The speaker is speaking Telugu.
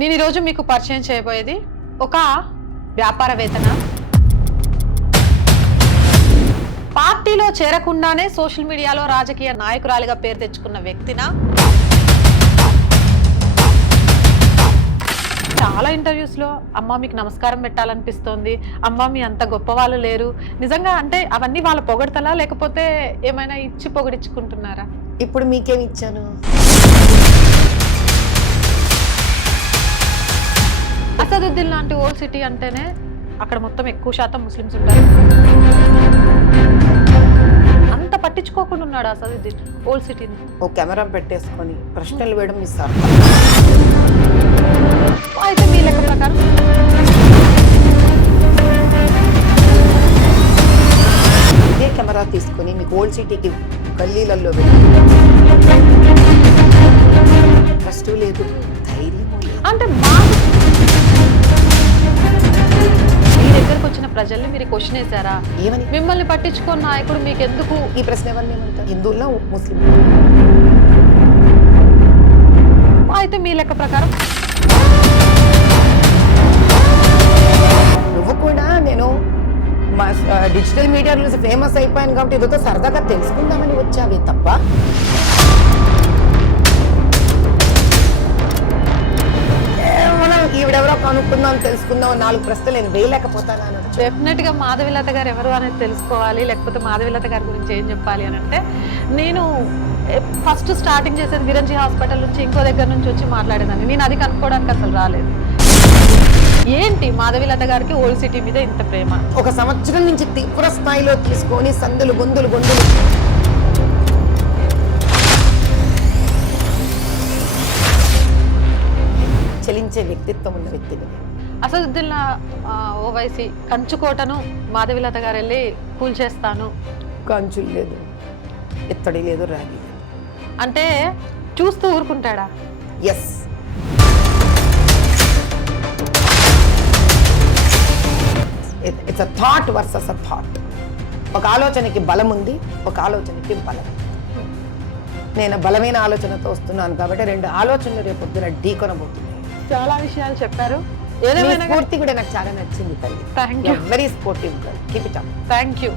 నేను ఈరోజు మీకు పరిచయం చేయబోయేది ఒక వ్యాపారవేత్తన. పార్టీలో చేరకుండానే సోషల్ మీడియాలో రాజకీయ నాయకురాలిగా పేరు తెచ్చుకున్న వ్యక్తిన. చాలా ఇంటర్వ్యూస్లో అమ్మ మీకు నమస్కారం పెట్టాలనిపిస్తోంది, అమ్మ మీ అంత గొప్ప వాళ్ళు లేరు. నిజంగా అంటే అవన్నీ వాళ్ళ పొగడతలా లేకపోతే ఏమైనా ఇచ్చి పొగిడించుకుంటున్నారా? ఇప్పుడు మీకేమి ఇచ్చాను? అసదుద్దీన్ లాంటి ఓల్డ్ సిటీ అంటేనే అక్కడ మొత్తం ఎక్కువ శాతం ముస్లిమ్స్ ఉంటారు. అంత పట్టించుకోకుండా ఉన్నాడు అసదుద్దీన్ ఓల్డ్ సిటీని. ఓ కెమెరా పెట్టేసుకొని ప్రశ్నలు వేయడం మీ సార్. అయితే మీ లెక్క ప్రకారం ఇదే కెమెరా తీసుకొని మీకు ఓల్డ్ సిటీకి గల్లీలలో ఫస్ట్ లేదు, ధైర్యం లేదు. అంటే మీ దగ్గరకు వచ్చిన ప్రజల్ని మీరు క్వశ్చన్ వేశారా? ఏమని? మిమ్మల్ని పట్టించుకున్న నాయకుడు మీకు ఎందుకు? ఈ ప్రశ్న ఎవరిని ఏమంటారు? హిందువుల్లో ముస్లిం. అయితే మీ లెక్క ప్రకారం నువ్వు కూడా నేను డిజిటల్ మీడియాలో ఫేమస్ అయిపోయాను కాబట్టి ఇదితో సరదాగా తెలుసుకుందామని వచ్చావే తప్ప మనం ఈవిడెవరో కనుక్కుందాం తెలుసుకుందాం 4 ప్రశ్నలు నేను వేయలేకపోతాను. డెఫినెట్ గా మాధవిలత గారు ఎవరు అనేది తెలుసుకోవాలి, లేకపోతే మాధవిలత గారి గురించి ఏం చెప్పాలి అని అంటే, నేను ఫస్ట్ స్టార్టింగ్ చేసేది విరంజి హాస్పిటల్ నుంచి ఇంకో దగ్గర నుంచి వచ్చి మాట్లాడేదాన్ని. నేను అది కనుక్కోవడానికి అసలు రాలేదు. ఏంటి మాధవిలత గారికి ఓల్డ్ సిటీ మీద ఇంత ప్రేమ? 1 సంవత్సరం నుంచి తీవ్ర స్థాయిలో తీసుకొని సందులు గొంతులు చలించే వ్యక్తిత్వం ఉన్న వ్యక్తిని. అసదుద్దీన్ ఓవైసీ కంచుకోటను మాధవిలత గారు వెళ్ళి కూల్చేస్తాను, కంచులు లేదు, ఎత్తడి లేదు, రాగి లేదు అంటే చూస్తూ ఊరుకుంటాడా? Yes. It's a thought versus a thought. ఒక ఆలోచనకి బలం ఉంది, ఒక ఆలోచనకి బలం. నేను బలమైన ఆలోచనతో వస్తున్నాను కాబట్టి 2 ఆలోచనలు రేపు పొద్దున ఢీకొనబోతున్నాయి. చాలా విషయాలు చెప్పారు. పూర్తి కూడా నాకు చాలా నచ్చింది తల్లి. Thank you. Very sportive girl. Keep it up. Thank you.